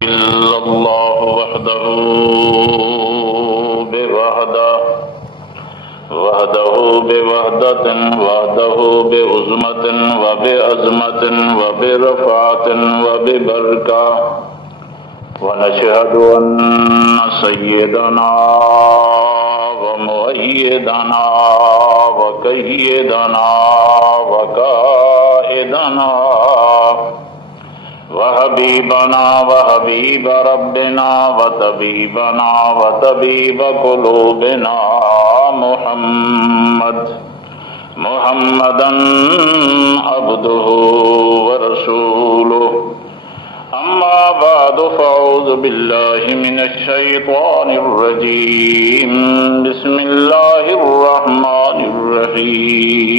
إلا الله وحده بوحدة وحده بعظمة وبعظمة وبرفعة وببركة. ونشهد أن سيدنا ومؤيدنا وقيدنا وقائدنا وحبيبنا وحبيب ربنا وطبيبنا وطبيب قلوبنا محمدا عبده ورسوله. أما بعد فأعوذ بالله من الشيطان الرجيم. بسم الله الرحمن الرحيم.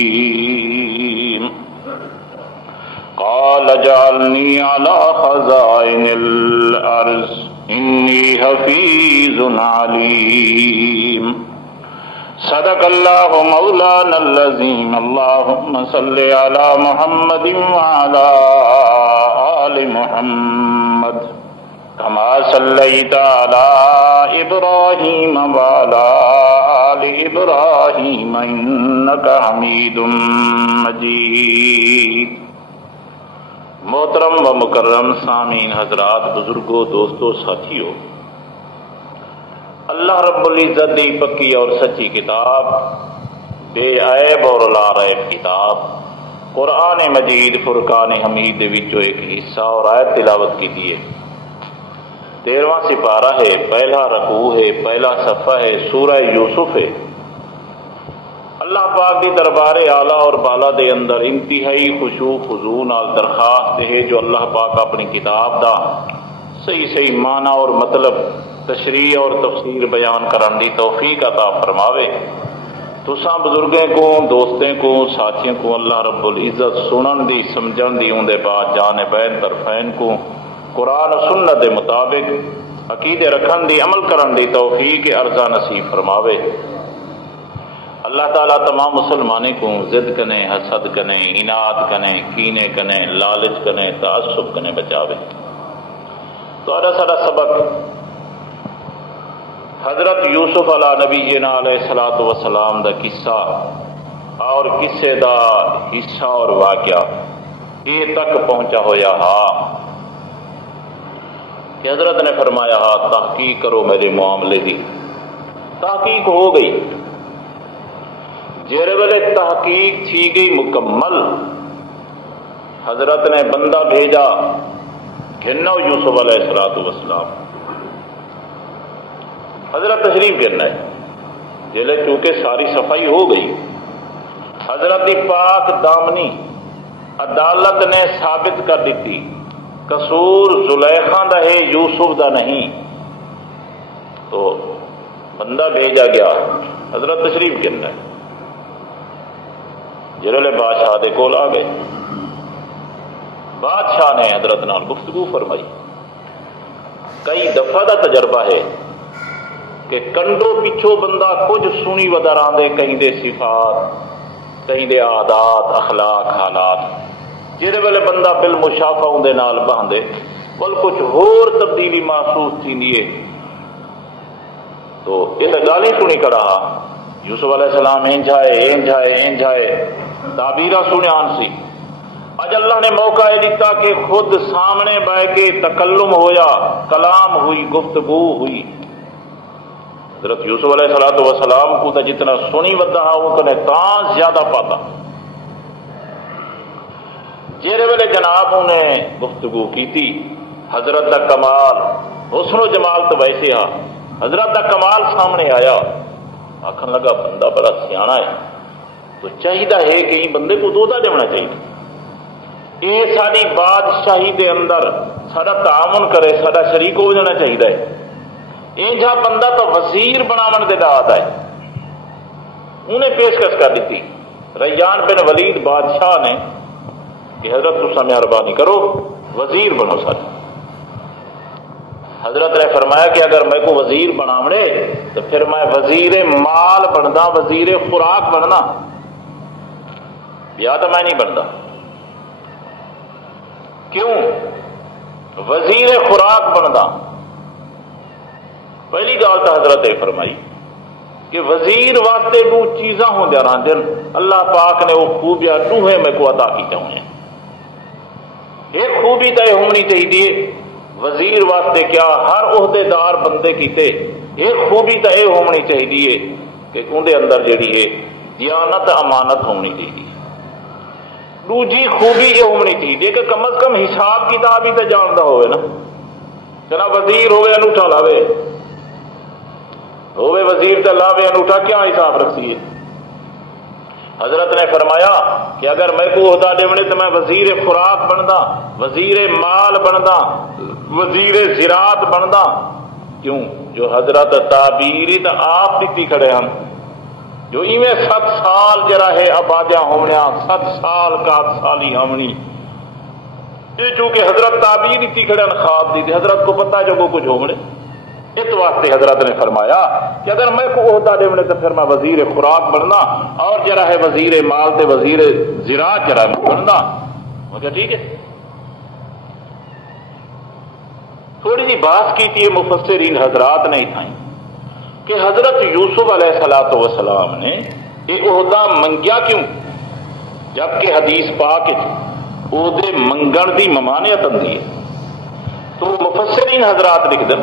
قال اجعلني على خزائن الأرض إني حفيظ عليم. صدق الله مولانا العظيم. اللهم صل على محمد وعلى آل محمد كما صليت على إبراهيم وعلى آل إبراهيم إنك حميد مجيد. محترم و مکرم سامعین حضرات، بزرگوں، دوستوں، ساتھیوں، اللہ رب العزت دی پکی اور سچی کتاب، بے عیب اور لا ریب کتاب قرآن مجید فرقان حمید دے وچوں ایک حصہ اور آیت تلاوت کی دیے. 13واں سپارہ ہے، پہلا رکوع ہے، پہلا صفحہ ہے، سورہ یوسف ہے. اللہ پاک دی دربار اعلیٰ اور بالا دے اندر انتہائی خشوع خضوع نال درخواست ہے جو اللہ پاک اپنی کتاب دا صحیح معنی اور مطلب تشریح اور تفسیر بیان کرن دی توفیق عطا فرماوے. تساں بزرگیں کو، دوستیں کو، ساتھیوں کو اللہ رب العزت سنن دی، سمجھن دی، اون دے بعد جانبین طرفین کو قرآن و سنت دے مطابق عقیدے رکھن دی، عمل کرن دی توفیق عرضہ نصیب فرماوے. اللہ تعالیٰ تمام مسلمانوں کو ضد کنے، حسد کنے، اناد کنے، کینے کنے، لالچ کنے، تعصب کنے بچاوے. تو سارا سبق حضرت یوسف علیہ نبینا علیہ الصلوۃ والسلام دا قصہ اور قصے دا حصہ اور واقعہ یہ تک پہنچا ہویا ہا کہ حضرت نے فرمایا ہا تحقیق کرو میرے معاملے دی. تحقیق ہو گئی. جیرے ویلے تحقیق تھی گئی مکمل، حضرت نے بندہ بھیجا گھنو یوسف علیہ السلام. حضرت تشریف گھننا ہے جیلے چونکہ ساری صفائی ہو گئی. حضرت کی پاک دامنی عدالت نے ثابت کر دیتی قصور زلیخا دا ہے، یوسف دا نہیں. تو بندہ بھیجا گیا، حضرت تشریف گھننا ہے. جلال بادشاہ دے کول آ گئے. بادشاہ نے حضرت نال گفتگو فرمائی. کئی دفعہ دا تجربہ ہے کہ کنڈو پچھو بندہ کچھ سنی ودر آندے، کہیں دے صفات، کہیں دے عادات، اخلاق، حالات، جہدے ویلے بندہ بالمشافہ اندے نال باندے بل کچھ ہور تبدیلی محسوس تھی. تو یہ گالی سنی کڑا یوسف علیہ السلام انجھائے تعبیرہ سنیان سی. اج اللہ نے موقع دیتا کہ خود سامنے بہ کے تکلم ہویا، کلام ہوئی، گفتگو ہوئی. حضرت یوسف علیہ السلام کو تو جتنا سنی ودا وہ کنے تاں زیادہ پاتا. جیرے ویلے جناب انہیں گفتگو کی تھی، حضرت دا کمال، حسن و جمال تو ویسے ہاں، حضرت دا کمال سامنے آیا. آخر لگا بندہ بڑا سیاح ہے، تو چاہیے ہے کہ بندے کو دودا جمنا چاہیے. یہ ساری بادشاہی دے اندر سارا تعاون کرے، سارا شریک ہو جانا چاہیے. یہ جہاں بندہ تو وزیر بناون دے دعوت ہے. انہیں پیشکش کر دیتی ریان بن ولید بادشاہ نے کہ حضرت تسا مہربانی کرو وزیر بنو سر. حضرت نے فرمایا کہ اگر میں کو وزیر بناوڑے تو پھر میں وزیر مال بننا، وزیر خوراک بننا، یا تو میں نہیں بنتا. کیوں؟ وزیر خوراک بننا، پہلی گال تو حضرت نے فرمائی کہ وزیر واسطے دو چیزاں ہوں دے اللہ پاک نے وہ خوبیاں ٹوہیں میں کو عطا کی چاہوں ہیں۔ ایک خوبی تو یہ ہونی چاہیے وزیر واسطے کیا ہر عہدے دار بندے کیتے، ایک خوبی تو یہ ہونی چاہیے کہ اندر اندر جڑی ہے دیانت امانت ہونی چاہیے۔ دوجی خوبی یہ ہونی چاہیے کہ کم از کم حساب کتاب ہی تو جانتا ہوئے نا، جنا وزیر ہوئے انوٹھا لاوے، ہوئے وزیر تو لاوے انوٹھا کیا حساب رکھیے۔ حضرت نے فرمایا کہ اگر میرے کو عہدہ دیونے تو میں وزیر خوراک بندا، وزیر مال بندا، وزیر زراعت بندا۔ کیوں؟ جو حضرت تعبیری تو آپ دیتی کھڑے ہم جو ایویں 7 سال جرا ہے آبادیاں ہونے 7 سال کا سالی ہونی، یہ چونکہ حضرت تعبیر دیتی کھڑے خواب دی تھی، حضرت کو پتہ جو کچھ ہونے، اس واسطے حضرت نے فرمایا کہ اگر میں کو عہدہ دیونے تو پھر میں وزیر خوراک بننا، اور جرا ہے وزیر مال تے وزیر زراعت جرا ہے بننا۔ مجھے ٹھیک ہے، تھوڑی سی بات کی تھی مفسرین حضرات نے اٹھائی کہ حضرت یوسف علیہ السلام نے یہ عہدہ منگیا کیوں، جبکہ حدیث پاک عہدے منگن دی ممانعت آندی ہے۔ تو مفسرین حضرات لکھ دیں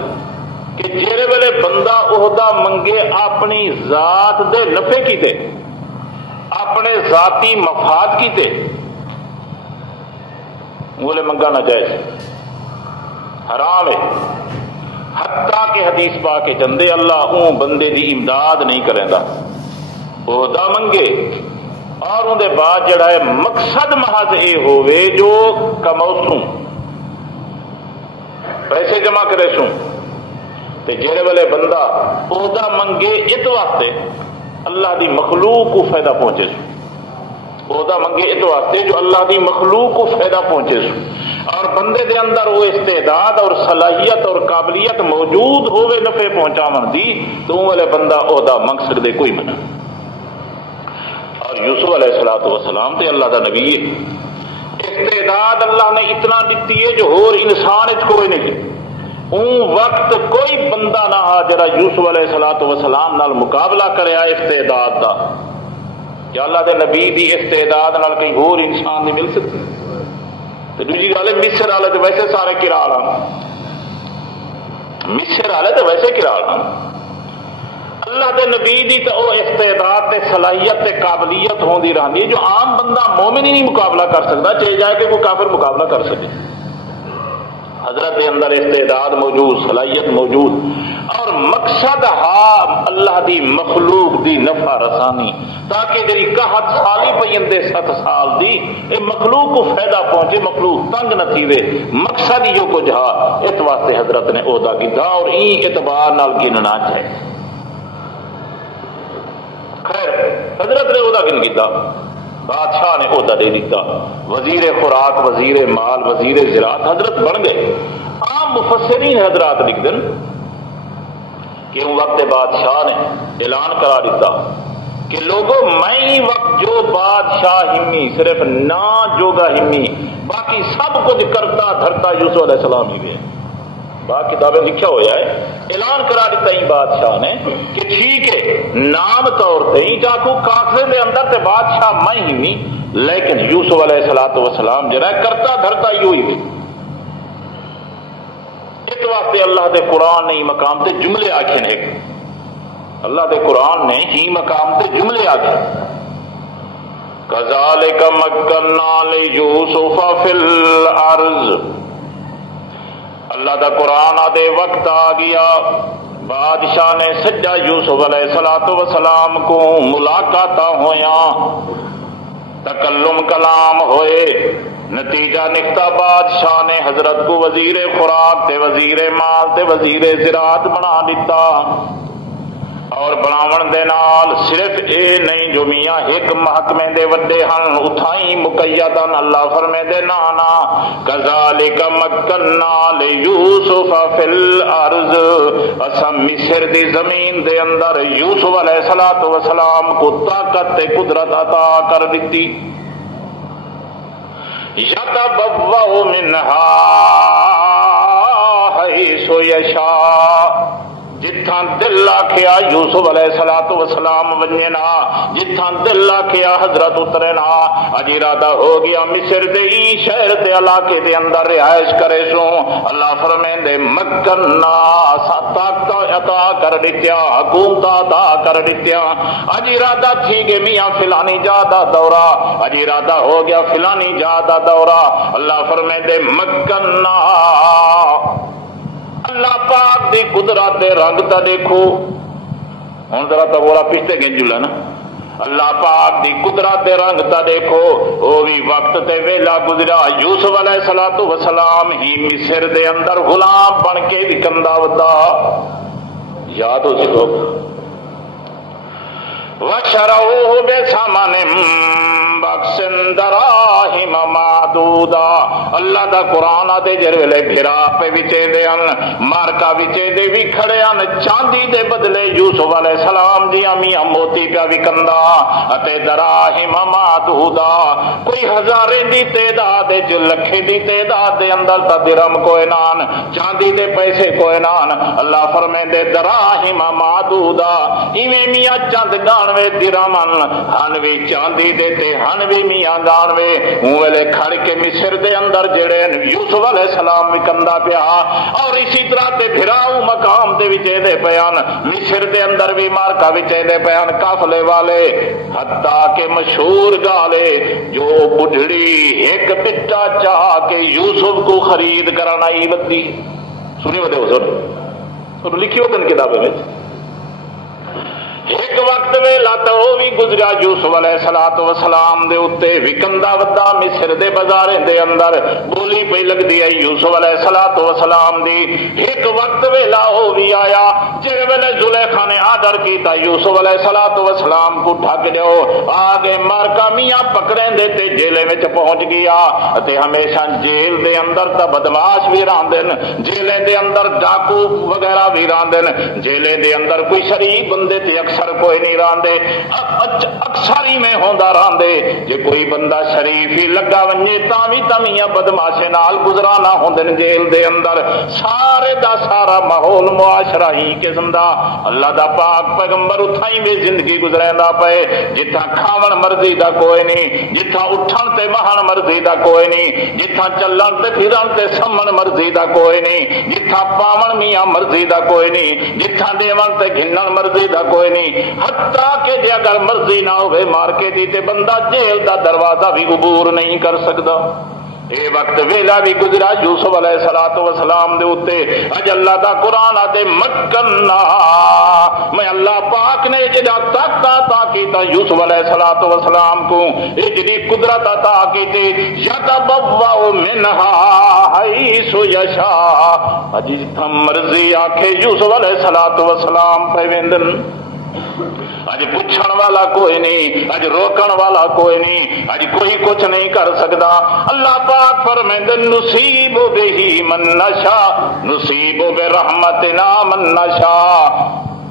کہ جیرے ویلے بندہ عہدہ منگے اپنی ذات دے نفع کیتے، اپنے ذاتی مفاد کیتے، بولے منگا ناجائز حرام ہے، حتیٰ کہ حدیث پاک کے چندے اللہ اون بندے دی امداد نہیں کریں دا، عہدہ منگے اور ان دے بعد جڑا ہے مقصد محض اے ہوئے جو کموسوں پیسے جمع کرے سوں، تے جڑے والے بندہ عہدہ منگے اس واسطے اللہ دی مخلوق کو فائدہ پہنچے سو، عہدہ منگے اس واسطے جو اللہ دی مخلوق کو فائدہ پہنچے سو، اور بندے دے اندر وہ استعداد اور صلاحیت اور قابلیت موجود ہوئے نفع پہنچاون دی، تو والے بندہ عہدہ منگ سکدے کوئی منع۔ اور یوسف علیہ السلام تے اللہ دا نبی ہے، استعداد اللہ نے اتنا دیتی ہے جو ہور انسان اچ کوئی نہیں، اون وقت کوئی بندہ نہ آ جڑا یوسف علیہ السلام نال مقابلہ کرے استعداد دا، کہ اللہ دے نبی دی استعداد نال کہیں ہور انسان نہیں مل سکتی۔ تو دوسری گل ہے مصر والے تو ویسے سارے کرال ہیں، مصر والے تو ویسے کرال ہیں، اللہ دے نبی دی تو وہ استعداد تے صلاحیت تے قابلیت ہوندی رہندی ہے جو عام بندہ مومن ہی نہیں مقابلہ کر سکتا، چاہے جائے کہ کوئی کافر مقابلہ کر سکے۔ حضرت کے اندر استعداد موجود، صلاحیت موجود، اور مقصد اللہ دی مخلوق دی نفع رسانی، تاکہ جی 61 سالی پہ 7 سال دی یہ مخلوق کو فائدہ پہنچے، مخلوق تنگ نہ تھیوے، مقصد ہی جو کچھ ہا اس واسطے حضرت نے عہدہ کیتا، اور این اعتبار نال گننا چاہیے۔ خیر حضرت نے عہدہ گن کیتا، بادشاہ نے عہدہ دے دیتا، وزیر خوراک، وزیر مال، وزیر زراعت حضرت بن گئے۔ عام مفسرین حضرات لکھ دیں کہ ان وقت بادشاہ نے اعلان کرا دیتا کہ لوگوں میں وقت جو بادشاہ ہمی صرف نا جوگا ہمی، باقی سب کچھ کرتا دھرتا یوسف علیہ السلام ہی گئے، باقی کتابیں لکھا ہوا ہے۔ اعلان کرا دیتا ہی بادشاہ نے کہ ٹھیک ہے نام طور سے ہی جاکو کافر دے اندر تے بادشاہ میں ہی نہیں، لیکن یوسف علیہ السلام جرا کرتا دھرتا ہی ہوئی گئی۔ اس واسطے اللہ دے قرآن نے ہی مقام تے جملے آکھے ہیں، اللہ دے قرآن نے ہی مقام تے جملے آکھے، کذالک مکننا لیوسف فی الارض۔ اللہ دا قرآن آدھے وقت آ گیا بادشاہ نے سجا یوسف علیہ السلام کو ملاقات ہویا، تکلم کلام ہوئے، نتیجہ نکتا بادشاہ نے حضرت کو وزیر خوراک تے وزیر مال تے وزیر زراعت بنا دیتا، اور بناون دے نال صرف اے نہیں جو میاں ایک محکمے دے وڈے ہن اتھائی مقیدن اللہ فرمے دے نانا کذالک مکننا لیوسف فی الارض، اسا مصر دی زمین دے اندر یوسف علیہ السلام کو طاقت تے قدرت عطا کر دیتی، یتبوأ منہا حیث یشاء جتھاں دل آکھیا یوسف علیہ الصلوۃ والسلام ونجنا جتھاں دل آکھیا حضرت اترنا اج ارادہ ہو گیا مصر دے شہر دے علاقے دے اندر رہائش کرے سو اللہ فرمیندے مکننا طاقت عطا کر دتیا حکومت عطا کر دتیا اج ارادہ تھی کہ میاں فلانی جا دا دورہ اج ارادہ ہو گیا فلانی جا دا دورہ اللہ فرمیندے مکننا اللہ پاک دی قدرت دے رنگ تا دیکھو ہن ذرا تو بولا پچھتے گنجلا نا اللہ پاک دی قدرت دے رنگ تا دیکھو او بھی وقت تے ویلا گزرا یوسف علیہ الصلوۃ والسلام ہی مصر دے اندر غلام بن کے وکندا ودا یاد ہو سکو وشروه بثمن بخس دراہم معدودا اللہ دا قرآن آدھے جرے پھرا پہ وچے دے ان مارکا وچے دے بھی کھڑے ان چاندی دے بدلے یوسف علیہ السلام دی میاں موتی پہ وکندا اتے دراہم معدودا کوئی ہزارے دی تعداد جو لکھے دی تعداد دے اندر تا درہم کوئی نان چاندی دے پیسے کوئی نان اللہ فرمیندے دراہم معدودا ایویں میاں چند گانوے درہمن ہنوی چاندی دے تے ہنوی میاں گانوے ویلے کھڑ کے مصر دے اندر جڑے یوسف علیہ السلام وکندا پیا اور اسی طرح تے پھراؤ مقام دے وچے دے پیان مصر دے اندر بھی مارکا وچے دے پیان قافلے والے حتیٰ کہ مشہور گالے جو بڈھڑی ایک پٹا چاہ کے یوسف کو خرید کرنا آئی بدی سنی بدے حضور سن لکھی ہو کن کتابیں میں ایک وقت ویلا تو بھی گزرا یوسف علیہ الصلوۃ والسلام دے اوتے وکندا ودا مصر دے بازاریں دے اندر بولی پئی لگدی ہے یوسف علیہ الصلوۃ والسلام دی ایک وقت ویلا ہو بھی آیا جے ویلے زلیخا نے آرڈر کیتا یوسف علیہ الصلوۃ والسلام کو ڈھک دیو آگے مارکا میاں پکڑیں دے تے جیلے وچ پہنچ گیا تے ہمیشہ جیل دے اندر تا بدماش بھی راندن جیلے دے اندر ڈاکو وغیرہ بھی راندن جیلے دے اندر کوئی شریف بندے تے اکثر کوئی نہیں راندے اکثر ہی میں ہوندا راندے جے کوئی بندہ شریف ہی لگا ونجے تاں وی تمیاں بدماشے نال گزرانا ہوندن جیل دے اندر سارے دا سارا ماحول معاشرہ ہی قسم دا اللہ دا پاک پیغمبر اتھائی میں زندگی گزریندا پئے جتھاں کھاون مرضی دا کوئی نہیں جتھاں اٹھن تے بہن مرضی دا کوئی نہیں جتھاں چلن تے پھرن تے سمن مرضی دا کوئی نہیں جتھاں پاون میاں مرضی دا کوئی نہیں جتھاں دیون تے گھنن مرضی دا کوئی نہیں حتیٰ کہ جے اگر مرضی نہ ہوئے مار کے دی تے بندہ جیل دا دروازہ بھی عبور نہیں کر سکتا اے وقت ویلا بھی گزرا یوسف علیہ الصلوۃ والسلام دے اوتے اج اللہ دا قرآن آتے مکننا میں اللہ پاک نے جڑا طاقت عطا کیتا یوسف علیہ الصلوۃ والسلام کو اے جڑی قدرت عطا کیتی یتبوأ منها حیث یشاء اج جتھاں مرضی آکھے یوسف علیہ الصلوۃ والسلام پہ ویندن اج پوچھن والا کوئی نہیں اج روکن والا کوئی نہیں اج کوئی کچھ نہیں کر سکتا اللہ پاک فرمائے نصیب بہ من نشاء نصیب برحمتنا من نشاء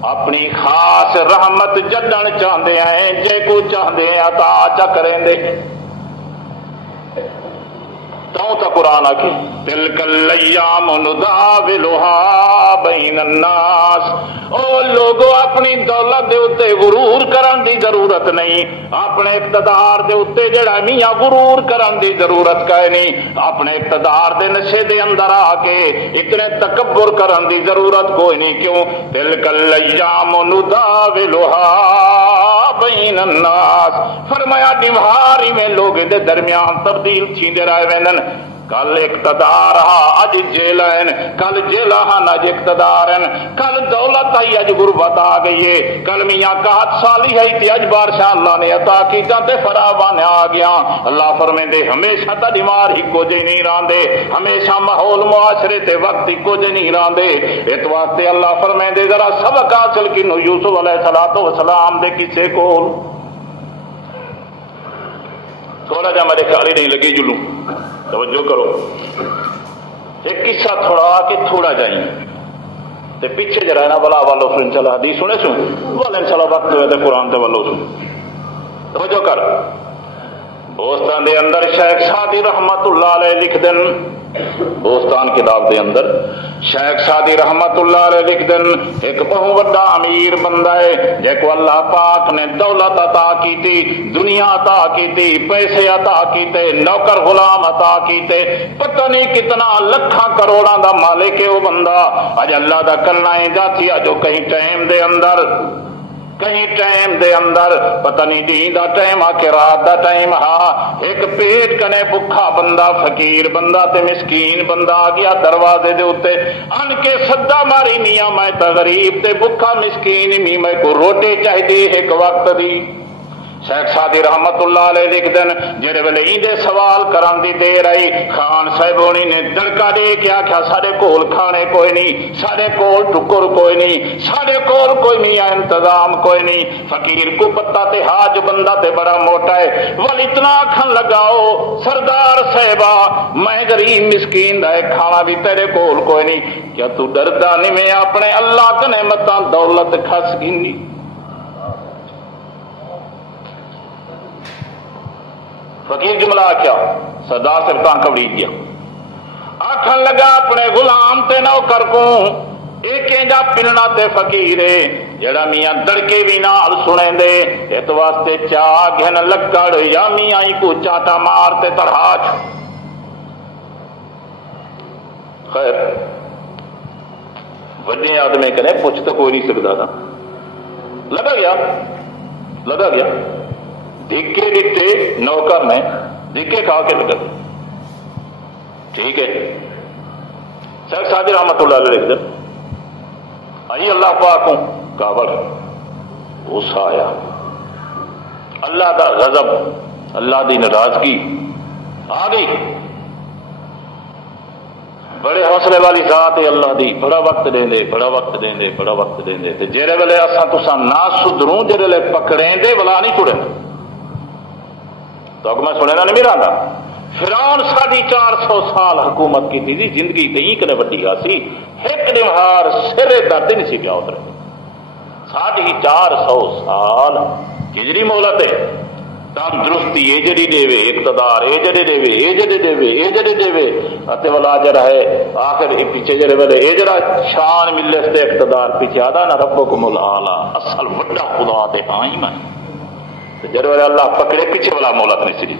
اپنی خاص رحمت جڈن چاہتے ہیں جے کو چاہتے ہیں عطا چکریں دے تو قرآن آکی تلک الایام نداولها بین الناس او لوگوں اپنی دولت دے اتے غرور کرن دی ضرورت نہیں اپنے اقتدار دے اتے جڑا میاں غرور کرن دی ضرورت کائے نہیں اپنے اقتدار دے نشے دے اندر آ کے اتنے تکبر کرن دی ضرورت کوئی نہیں کیوں تلک الایام نداولها بین الناس فرمایا دیواری میں لوگ دے درمیان تبدیل چھیندے رہے وینن کل اقتدار ہا اج جیلین کل جیلہ ہن اج اقتدار ہیں کل دولت آئی اج غربت آ گئی ہے کل میاں قحط سالی ہے کہ اج بارشاہ اللہ نے عطا کی جاتے فراوان آ گیا اللہ فرمیندے ہمیشہ تا دیوار ہی کو جے نہیں راندے ہمیشہ ماحول معاشرے تے وقت ہی کو جے نہیں راندے اس واسطے اللہ فرمیندے ذرا سبق حاصل کینو یوسف علیہ الصلوۃ والسلام دے کسے کول تھوڑا جا میرے خیال نہیں لگی جلوں توجہ کرو ایک قصہ تھوڑا کہ تھوڑا جائیں تے پیچھے جرا ہے نا بلا والو سن چلا حدیث سنے سن والے انشاءاللہ وقت ہوئے تے قرآن تے والو سن توجہ کر بوستان دے اندر شیخ سعدی رحمت اللہ علیہ لکھ دن، بوستان کتاب دے اندر شیخ سعدی رحمت اللہ علیہ لکھ دن ایک بہت بڑا امیر بندہ ہے جے کو اللہ پاک نے دولت عطا کیتی، دنیا عطا کیتی، پیسے عطا کیتے، نوکر غلام عطا کیتے، پتہ نہیں کتنا لکھاں کروڑاں دا مالک ہے وہ بندہ۔ اج اللہ دا کرنا ہے جاتی جو کہیں ٹائم دے اندر پتہ نہیں دین دا ٹائم آ کے رات دا ٹائم ہا، ایک پیٹ کنے بکھا بندہ، فقیر بندہ تے مسکین بندہ آ گیا دروازے دے اوتے ان کے سدا ماری، میاں میں تے غریب تے بکھا مسکین، می میں کو روٹی چاہیے ایک وقت دی۔ شیخ سعدی رحمت اللہ علیہ لکھ دن جڑے ویلے ایندے سوال کرن دی دیر آئی، خان صاحب ہونی نے دڑکا دے کے آکھیا ساڈے کول کھانے کوئی نہیں، ساڈے کول ٹکر کوئی نہیں، ساڈے کول کوئی میاں انتظام کوئی نہیں۔ فقیر کو پتہ تے حاج بندہ تے بڑا موٹا ہے، ول اتنا آکھن لگاؤ سردار صاحبہ میں غریب مسکین دا کھانا بھی تیرے کول کوئی نہیں، کیا تو ڈردا نہیں میں اپنے اللہ کی نعمتاں دولت کھس گینی؟ فقیر جملہ کیا سردار صاحب تاں کبڑی گیا، آکھن لگا اپنے غلام تے نوکر کو ایک جا پلنا تے فقیر ہے جڑا میاں دڑکے بھی نال سنے دے اس واسطے چاہ گھن لکڑ یا میاں کو چاٹا مار تے ترہاچ۔ خیر وڈے آدمی کنے پوچھ تو کوئی نہیں سکتا تھا، لگا گیا دھکے دیتے نوکر نے دھکے کھا کے لگا دیا، ٹھیک ہے۔ شیخ سعدی رحمت اللہ علیہ لکھ دیں آئی اللہ پاک ہوں کابل غصہ آیا، اللہ دا غضب، اللہ دی ناراضگی آ گئی۔ بڑے حوصلے والی ذات ہے اللہ دی، بڑا وقت دیں دے جیرے ویلے اساں تساں نہ سدھروں جیرے ویلے پکڑیں دے ولا نہیں چھڑے تو میں سنے نہیں میرا آتا۔ فرعون 450 سال حکومت کی تھی، زندگی کئی کنے وڈی سی، ایک نمہار سرے درد نہیں سی پیا اتر 450 سال ہجری مہلت ہے، تندرستی اے جڑی دے اقتدار اے جڑے دے اتے والا جڑا ہے آخر پیچھے جڑے والے اے جڑا شان ملے سے اقتدار پیچھے آدھا نہ ربکم الاعلی اصل وڈا خدا تے آئی میں جڑے والے اللہ پکڑے پیچھے والا مہلت نہیں سی دی،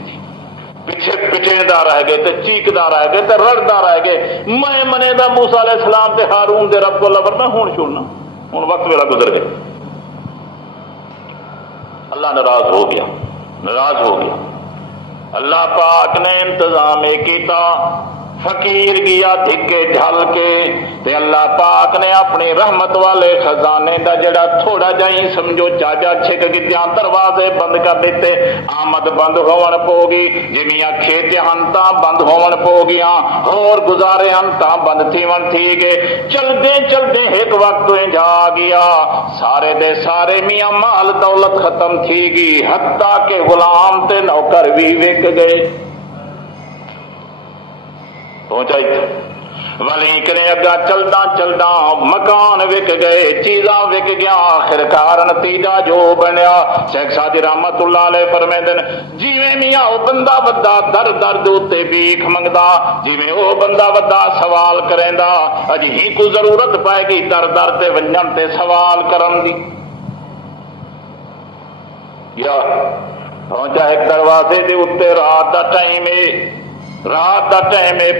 پیچھے پٹیندا رہ گئے تے چیکدا رہ گئے تے رڑدا رہ گئے، میں منے دا موسیٰ علیہ السلام تے ہارون دے رب کو لبرنا ہون چھوڑنا، ہن وقت ویلا گزر گئے، اللہ ناراض ہو گیا۔ اللہ پاک نے انتظام کیتا، فقیر گیا دھکے ڈھل کے تے اللہ پاک نے اپنی رحمت والے خزانے دا جڑا تھوڑا جائیں سمجھو چاجا چھک گیا دروازے بند کر دیتے، آمد بند ہون پوگی، جمیاں کھیتے ہنتا بند ہون پوگیاں، اور گزارے ہنتا بند تھی گئے، چلدے ایک وقت جا گیا سارے دے سارے میاں مال دولت ختم تھی گئی، حتیٰ کہ غلام تے نوکر بھی وک گئے، پہنچائی ولی کرے اگا چلدا مکان وک گئے، چیزاں وک گیا، آخرکار نتیجہ جو بنیا شیخ سعدی رحمت اللہ علیہ فرمیندن جیویں میاں او بندہ ودا در دوتے بھیک منگدا، جیویں او بندہ ودا سوال کریندا، اج ہی کو ضرورت پائے گی در تے ونجن تے سوال کرن دی۔ یا پہنچا ایک دروازے دے اوتے رات دا ٹائم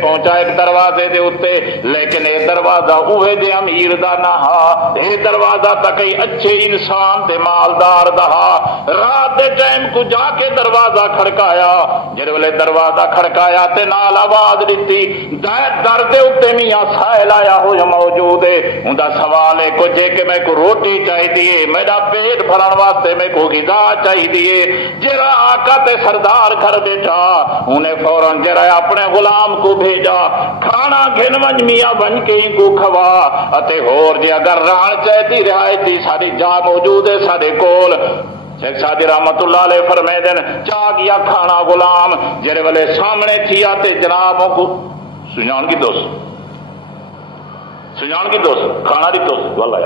پہنچا ایک دروازے دے اوتے، لیکن اے دروازہ اوہے دے امیر دا نہ ہا، اے دروازہ تکئی اچھے انسان دے مالدار دا ہا۔ رات دے ٹائم کو جا کے دروازہ کھڑکایا، جڑے ویلے دروازہ کھڑکایا تے نال آواز دتی، در دے اوتے میاں سائل آیا ہو موجود ہے، اوندا سوال ہے کچھ کہ میں کو روٹی چاہیے، میرا پیٹ بھرن واسطے میں کو غذا چاہیے۔ جڑا آقا تے سردار گھر بیٹھا انہیں فوراً جڑا اپنے غلام کو بھیجا، کھانا گھن ونج میاں بن کے ہی کو کھوا، اتے ہور جے اگر رہن چاہتی رہائتی ساری جا موجود ہے سارے کول۔ شیخ سعدی رحمت اللہ علیہ فرمیدن چاہ گیا کھانا غلام جڑے والے سامنے تھی آتے جنابوں کو سنجان کی دوست کھانا دی دوست والا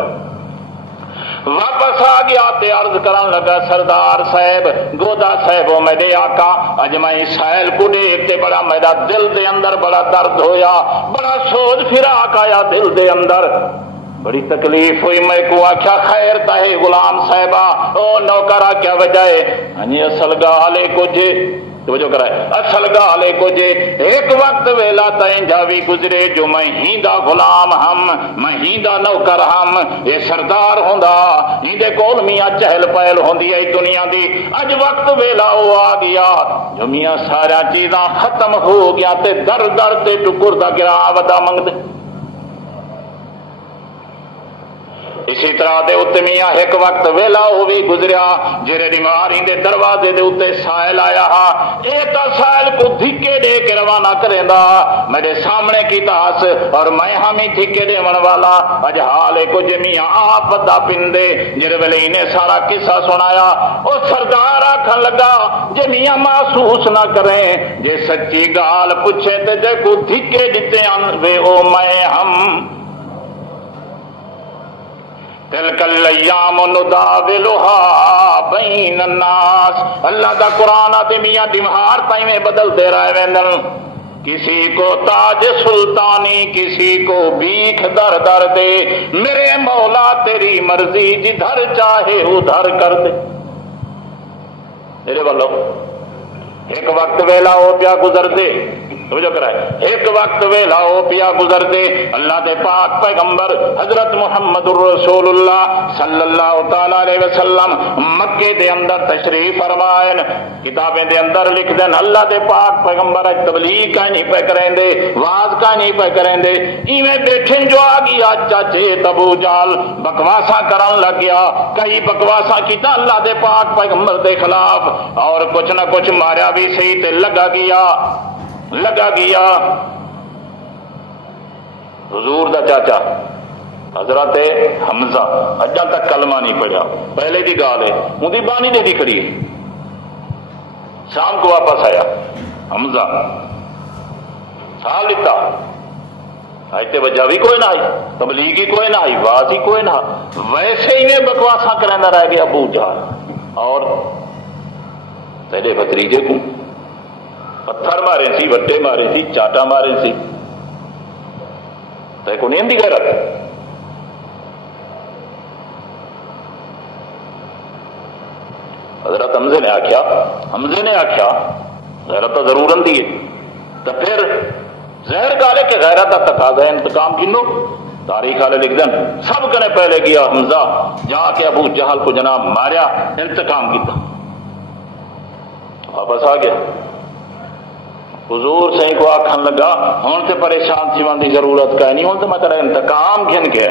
واپس آ گیا تے عرض کرن لگا سردار صاحب گودا صاحب میرے آقا اج میں سائل کو دیکھ تے بڑا میرا دل دے اندر بڑا درد ہویا، بڑا سوچ فراق آیا دل دے اندر، بڑی تکلیف ہوئی۔ میں کو آخیا خیر تاہے غلام صاحبہ او نوکرا کیا وجہ ہے؟ ہنی اصل گالے کچھ توجہ کرائے، اصل گالے کچھ ایک وقت ویلا تائیں جاوی گزرے جو میں ہی دا غلام ہم، میں ہی دا نوکر ہم، یہ سردار ہوندا ہی دے کول میاں چہل پہل ہوندی ہے دنیا دی، اج وقت ویلا وہ آ گیا جو میاں سارا چیزاں ختم ہو گیا تے در در تے ٹکر دا گرا ودا منگ دے۔ اسی طرح دے اتنے میاں ایک وقت ویلا وہ بھی گزریا جڑے بیماری دے دروازے دے اتنے سائل آیا ہا، اے تا سائل کو دھکے دے کے روانہ کریں دا میرے سامنے کی تاس اور میں ہمیں دھکے دے من والا اج حالے کو جمیاں آپ بدا پندے جڑے ویلے انہیں سارا قصہ سنایا او سردار آکھن لگا جمیاں محسوس نہ کریں جے سچی گال پوچھے تے جے کو دھکے دیتے ان وے او میں ہم تلک الایام نداولها بین الناس۔ اللہ دا قرآن آتے میاں دمہار تائیں میں بدل دے رہے ویندن، کسی کو تاج سلطانی کسی کو بھیک در در دے، میرے مولا تیری مرضی جدھر چاہے ادھر کر دے۔ میرے والو ایک وقت ویلا ہو پیا گزر دے، توجہ کرائے، ایک وقت ویلا ہو پیا گزر دے، اللہ دے پاک پیغمبر حضرت محمد الرسول اللہ صلی اللہ تعالی علیہ وسلم مکے دے اندر تشریف فرمائن، کتابیں دے اندر لکھ دین اللہ دے پاک پیغمبر تبلیغ کا نہیں پہ کریں دے، واز کا نہیں پہ کریں دے، ایویں بیٹھن جو آ گیا چاچے ابو جال بکواساں کرن لگ گیا، کئی بکواساں کیتا اللہ دے پاک پیغمبر دے خلاف اور کچھ نہ کچھ ماریا بھی صحیح تے لگا گیا حضور دا چاچا حضرت حمزہ اجا تک کلمہ نہیں پڑھا، پہلے دی گال ہے ان دی بانی دے دی کھڑی ہے، شام کو واپس آیا حمزہ سال لیتا آئیتے وجہ بھی کوئی نہ آئی، تبلیغ ہی کوئی نہ آئی، واز ہی کوئی نہ، ویسے ہی میں بکواساں کرنا رہ گیا ابو جہل اور تیرے بھتریجے کو پتھر مارے سی، وٹے مارے سی، چاٹا مارے سی، تے کو نہیں دی غیرت۔ حضرت حمزے نے آخیا غیرت تو ضرور اندی ہے، تو پھر زہر گالے کے غیرت تقاضا انتقام کنو، تاریخ والے لکھ دیں سب کنے پہلے گیا حمزہ جا کے ابو جہل کو جناب ماریا، انتقام کیتا، واپس آ گیا حضور صحیح کو آکھن لگا ہون تے پریشان تھیوان دی ضرورت کا نہیں، ہون تے میں تیرا انتقام گھن کے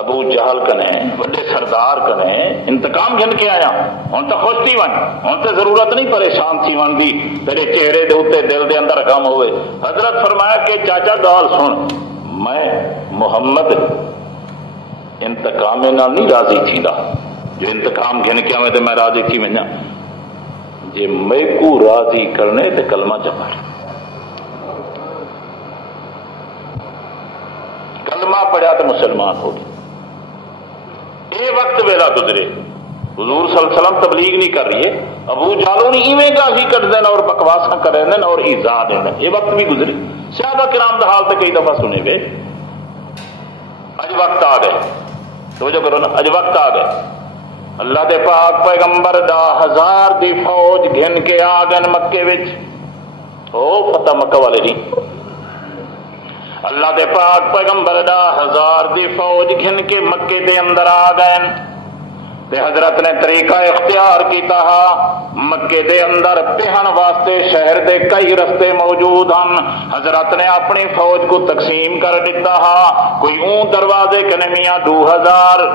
ابو جہل کنے بڑے سردار کنے انتقام گھن کے آیا، ہون تے خوش تھی ون، ہون تے ضرورت نہیں پریشان تھیوان دی، تیرے چہرے دے اوتے دل دے اندر غم ہوئے۔ حضرت فرمایا کہ چاچا گال سن، میں محمد انتقام نہ نہیں راضی تھی دا، جو انتقام گھن کے آئے تے میں راضی تھی میں جی میں کو راضی کرنے تے کلمہ چپڑ، کلمہ پڑھیا تو مسلمان ہو گیا۔ اے وقت ویلا گزرے حضور صلی اللہ علیہ وسلم تبلیغ نہیں کر رہی ہے، ابو جالوں نے ایویں گاہی کر دینا اور بکواساں کر دینا اور ایذا دینا، یہ وقت بھی گزرے، صحابہ کرام دا حال تے کئی دفعہ سنے گئے۔ اج وقت آ گئے، توجہ کرو نا، اج وقت آ گئے، اللہ دے پاک پیغمبر دا 1000 دی فوج گھن کے آ گئے مکے وچ، او فتح مکہ والے نہیں، اللہ دے پاک پیغمبر دا 1000 دی فوج گھن کے مکے دے اندر آ گئے تے حضرت نے طریقہ اختیار کیتا ہا، مکے دے اندر پہن واسطے شہر دے کئی رستے موجود ہیں، حضرت نے اپنی فوج کو تقسیم کر دیتا ہا، کوئی اون دروازے کنے میاں 2000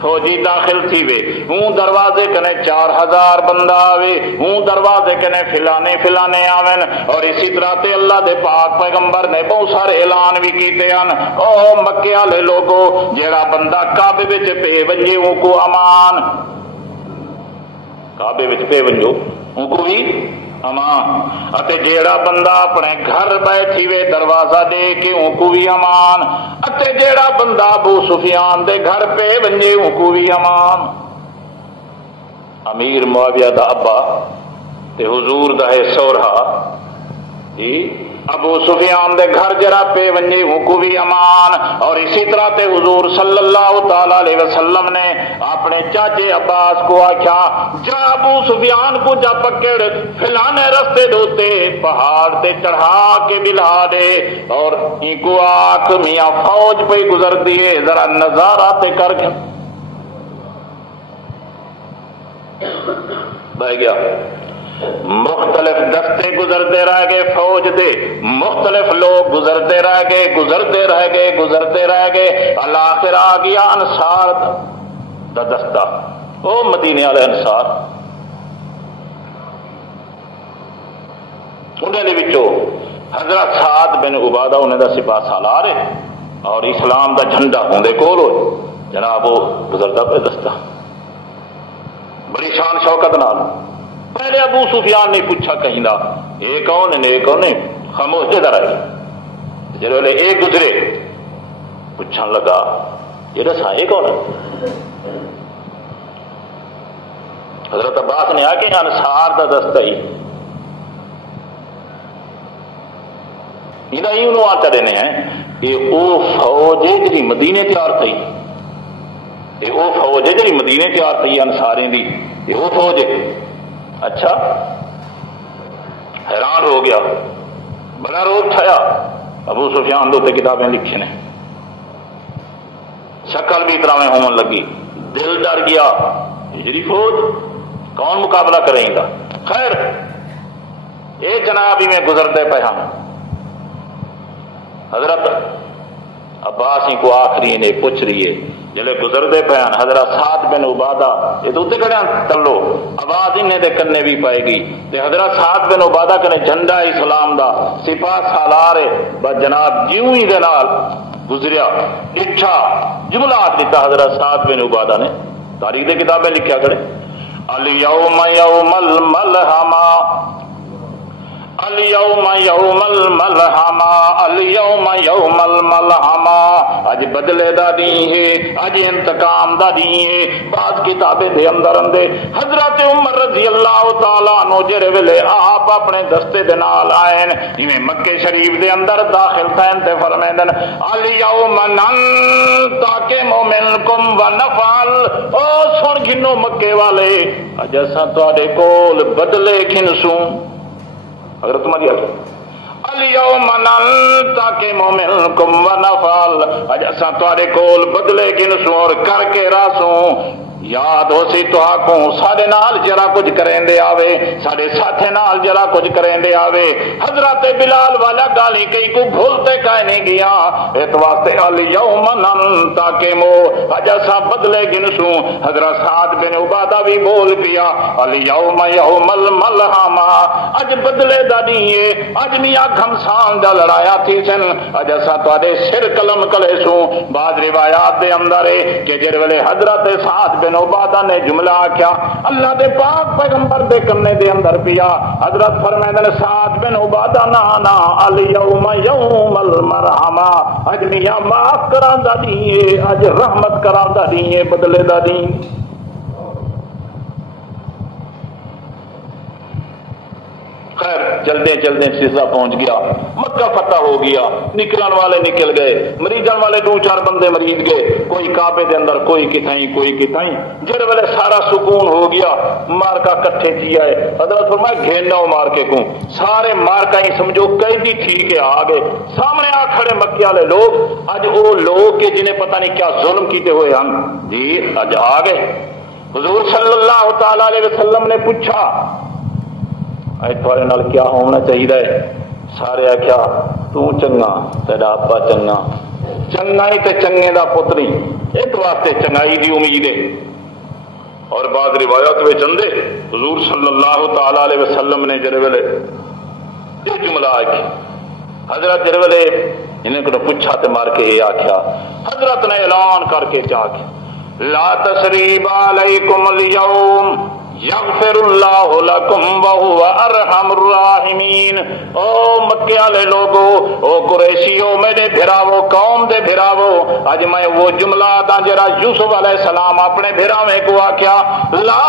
فوجی داخل تھی وے، اون دروازے کنے 4000 بندہ آوے، اون دروازے کنے فلانے آویں، اور اسی طرح تے اللہ دے پاک پیغمبر نے بہت سارے اعلان بھی کیتے ہیں، او مکے والے لوگو جیڑا بندہ کعبے وچ پے ونجے اون کو امان، کعبے وچ پے ونجو ان کو بھی امان اتے جیڑا بندہ اپنے گھر بیٹھی وے دروازہ دے کے ان کو بھی امان اتے جیڑا بندہ ابو سفیان دے گھر پہ ونجے ان کو بھی امان. امیر معاویہ دا ابا تے حضور دا ہے سورہ جی ابو سفیان دے گھر جرا پہ ونجے ان کو بھی امان. اور اسی طرح تے حضور صلی اللہ تعالی علیہ وسلم نے اپنے چاچے عباس کو آخیا جا ابو سفیان کو جا پکڑ فلانے رستے دوتے پہاڑ تے چڑھا کے بلا دے اور ان کو آخ میاں فوج پہ گزر دیے ذرا نظارہ تے کر کے بہ گیا. مختلف دستے گزرتے رہ گئے فوج دے مختلف لوگ گزرتے رہ گئے الآخر آ گیا انصار دا دستہ او مدینے والے انصار انہیں حضرت سعد بن عبادہ انہیں دا سپاہ سالار ہے اور اسلام دا جھنڈا ہوندے کول ہوئے جناب وہ گزرتا پہ دستہ بڑی شان شوکت نال. پہلے ابو سفیان نے پوچھا کہیں دا یہ کون ہے خاموش دے رہے جب ویلے ایک گزرے پوچھن لگا یہ دسا یہ کون ہے. حضرت عباس نے آ کے انصار دا دستہ ہی انہوں آتا دینے ہیں یہ او فوج ہے جی مدینے تیار تھی یہ وہ فوج ہے جی مدینے تیار تھی انصاریں دی یہ وہ فوج ہے. اچھا حیران ہو گیا بڑا روگ ٹھایا. ابو سفیان دو تے کتابیں لکھی نے شکل بھی طرح میں ہون لگی دل ڈر گیا ہجری فوج کون مقابلہ کریں گا. خیر یہ جناب ہی میں گزرتے پہ ہم حضرت عباس کو آخری نے پوچھ رہی ہے جلے گزرتے پہ حضرت سعد بن عبادہ یہ تو اتنے کھڑے تلو آواز انہیں دے کرنے بھی پائے گی تے حضرت سعد بن عبادہ کنے جھنڈا اسلام دا سپاہ سالار جناب جیوں ہی دے نال گزریا اٹھا جملات لکھا حضرت سعد بن عبادہ نے تاریخ دے کتابیں لکھیا کرے الیوم یوم الملحمہ الیوم یوم الملحمہ الیوم یوم الملحمہ اج بدلے دا دین ہے اج انتقام دا دین ہے. بعض کتابیں دے اندر اندے حضرت عمر رضی اللہ تعالیٰ عنہ جڑے ویلے آپ اپنے دستے دے نال آئے جویں مکے شریف دے اندر داخل تھین تے فرمائندن الیوم ننتقم منکم ونفعل او سن گھنو مکے والے اج اساں تواڈے کول بدلے کھنسوں اگر تمہاری الیوم ننتقم منکم ونفعل اج اساں تواڈے کول بدلے گنسوں اور کر کے راسوں. یاد ہو سی تو آکوں ساڈے نال جرا کچھ کریں دے آوے ساڈے ساتھے نال جرا کچھ کریں دے آوے. حضرت بلال والا گالی کئی کو بھولتے کائے نہیں گیا اس واسطے الیوم ننتقم اج اساں بدلے گنسوں. حضرت سعد بن عبادہ بھی بول پیا الیوم یوم الملحمہ اج بدلے دا نہیں اج میاں گھمسان دا لڑایا تھی سن اج اساں تواڈے سر قلم کلے سوں. بعض روایات دے اندر ہے کہ جڑے ویلے حضرت سعد بن عبادہ نے جملہ آکھیا اللہ دے پاک پیغمبر دے کرنے دے اندر پیا حضرت فرمائے سعد بن عبادہ نا الیوم یوم المرحمہ اج میاں معاف کران دا دین اج رحمت کران دا دین بدلے دا دین. خیر جلدے جلدے سیزا پہنچ گیا مکہ فتح ہو گیا نکلن والے نکل گئے مریضن والے دو چار بندے مریض گئے کوئی کعبے دے اندر کوئی کتائیں جڑ والے سارا سکون ہو گیا مارکا کٹھے کیا ہے حضرت فرمایا گھینڈا مار کے کو سارے مارکا ہی سمجھو قیدی ٹھیک ہے آ گئے سامنے آ کھڑے مکے والے لوگ اج وہ لوگ کہ جنہیں پتہ نہیں کیا ظلم کیتے ہوئے ہم جی اج آ گئے. حضور صلی اللہ تعالی علیہ وسلم نے پوچھا تھوڑے نال کیا ہونا چاہیے. سارے آخیا تو چنگا تیرا ابا چنگا چنگائی تے چنگے دا پتری اس واسطے چنگائی دی امید ہے. اور بعض روایات میں چندے حضور صلی اللہ تعالی علیہ وسلم نے جڑے ویلے یہ جملہ آخی حضرت جڑے ویلے انہیں کو پوچھا تے مار کے یہ آخیا حضرت نے اعلان کر کے چاہ کے لا تسریب علیکم اليوم یغفر اللہ لکم وہو ارحم الراحمین۔ او مکے والے لوگو، او قریشیو، میرے بھراوو، قوم دے بھراوو، اج میں وہ جملہ دا جڑا یوسف علیہ السلام اپنے بھراویں کو آکھیا، لا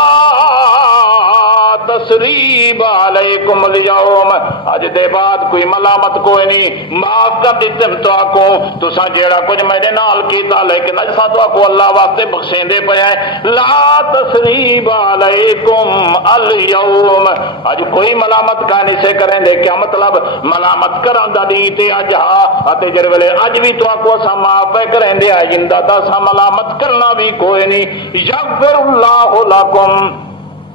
تسریب علیکم اليوم، اج دے بعد کوئی ملامت کوئی نہیں، معاف کر دتے تو آکو تساں جیڑا کچھ میرے نال کیتا، لیکن اج ساتھ آکو اللہ واسطے بخشیندے پے ہیں۔ لا تسریب علیکم اليوم، اج کوئی ملامت کا نہیں سے کریں دے، کیا مطلب ملامت کران دا دی تے اج ہا اتے جڑے ویلے اج بھی تو آکو اساں معاف پے کریں دے، آئندہ دا اساں ملامت کرنا بھی کوئی نہیں۔ یغفر اللہ لکم،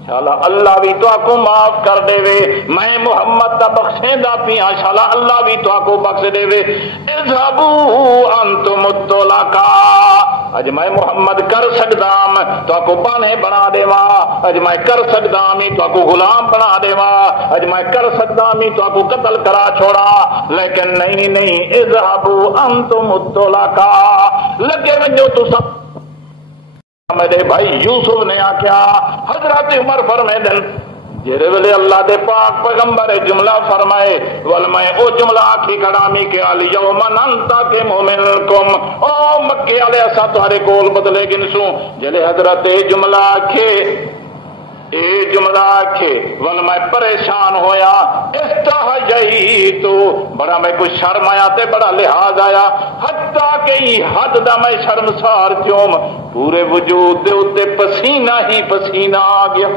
انشاءاللہ اللہ بھی تو آپ کو معاف کر دے وے، میں محمد دا بخشیں دا پیاں، انشاءاللہ اللہ بھی تو آپ کو بخش دے وے۔ اذهبوا انتم الطلقاء، اج میں محمد کر سکدام تو آپ کو بانے بنا دے وا، اج میں کر سکدام تو آپ کو غلام بنا دے وا، اج میں کر سکدام تو آپ کو قتل کرا چھوڑا، لیکن نہیں، اذهبوا انتم الطلقاء، لگے ونجو تو سب۔ میرے بھائی یوسف نے آکھیا، حضرت عمر فرمیندن جڑے ویلے اللہ دے پاک پیغمبر جملہ فرمائے ول میں او جملہ آکھی کڑامی کہ الیوم ننتقم منکم، او مکے والے اساں تہاڈے کول بدلے گنسوں، جڑے حضرت جملہ آکھے اے جملہ آکھے ول میں پریشان ہویا، استحییت، بڑا میں کوئی شرم آیا تے بڑا لحاظ آیا، حتیٰ کہ حد دا میں شرمسار کیوں، پورے وجود دے اتے پسینہ ہی پسینہ آ گیا۔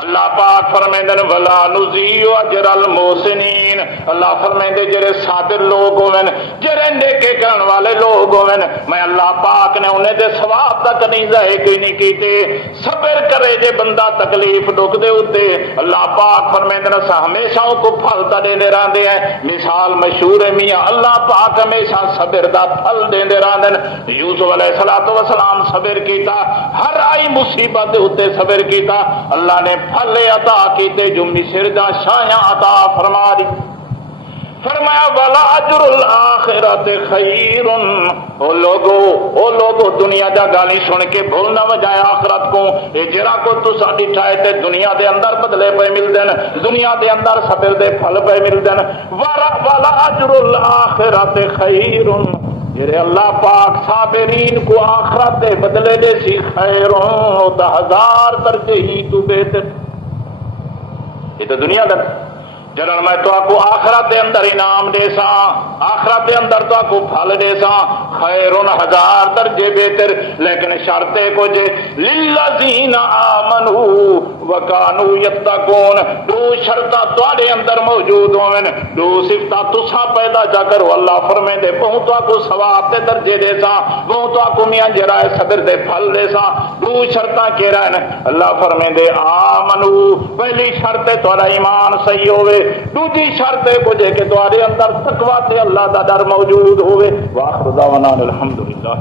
اللہ پاک فرمیندن ولا نضیع اجر المحسنین، اللہ فرمیندے جڑے صابر لوگ ہوئن، جڑے نیکے کرن والے لوگ ہوئن، میں اللہ پاک نے انہیں دے ثواب تک نہیں ضائع کوئی نہیں کیتے، صبر کرے جے بندہ تکلیف دکھ دے ہوتے، اللہ پاک فرمیندن ہمیشہ ان کو پھل تا دیندے رہندے ہیں۔ مثال مشہور ہے میاں، اللہ پاک ہمیشہ صبر دا پھل دیندے رہندن۔ یوسف علیہ السلام صبر کیتا، ہر آئی مصیبت دے ہوتے صبر کیتا، اللہ نے پھل عطا کیتے جو مصر دا شایاں عطا فرما دی۔ فرمایا ولا اجر الاخرت خیر، او لوگو دنیا دا گالی سن کے بھول نہ وجائے آخرت کو، اے جڑا کو تو ساڈی ٹھائے تے دنیا دے اندر بدلے پے مل دین، دنیا دے اندر صبر دے پھل پے مل دین، ولا اجر الاخرت خیر، جڑے اللہ پاک صابرین کو آخرت دے بدلے دے سی خیروں دا 1000 درجے ہی تو بہتر۔ یہ تو دنیا دا جنہوں میں تو آپ کو آخرت دے اندر انعام دے سا، آخرت دے اندر تو آپ کو پھل دے سا، خیرون 1000 درجے بہتر، لیکن شرطے کو جے للذین آمنوا وکانوا یتقون، دو شرطاں تواڈے اندر موجود ہوون، دو صفتاں تساں پیدا جا کرو، اللہ فرمیندے بہوں تو آپ کو ثواب دے درجے دے سا، بہوں تو آپ کو میاں جرائے صبر دے پھل دے سا، دو شرطاں کہہ رہے ہیں اللہ فرمیندے آمنوا، پہلی شرط ہے تہاڈا ایمان صحیح ہوئے، دوسری شرط ہے کو جے کہ تہاڈے اندر تقوی تے اللہ دا ڈر موجود ہوئے۔ واخر دعوانا الحمدللہ۔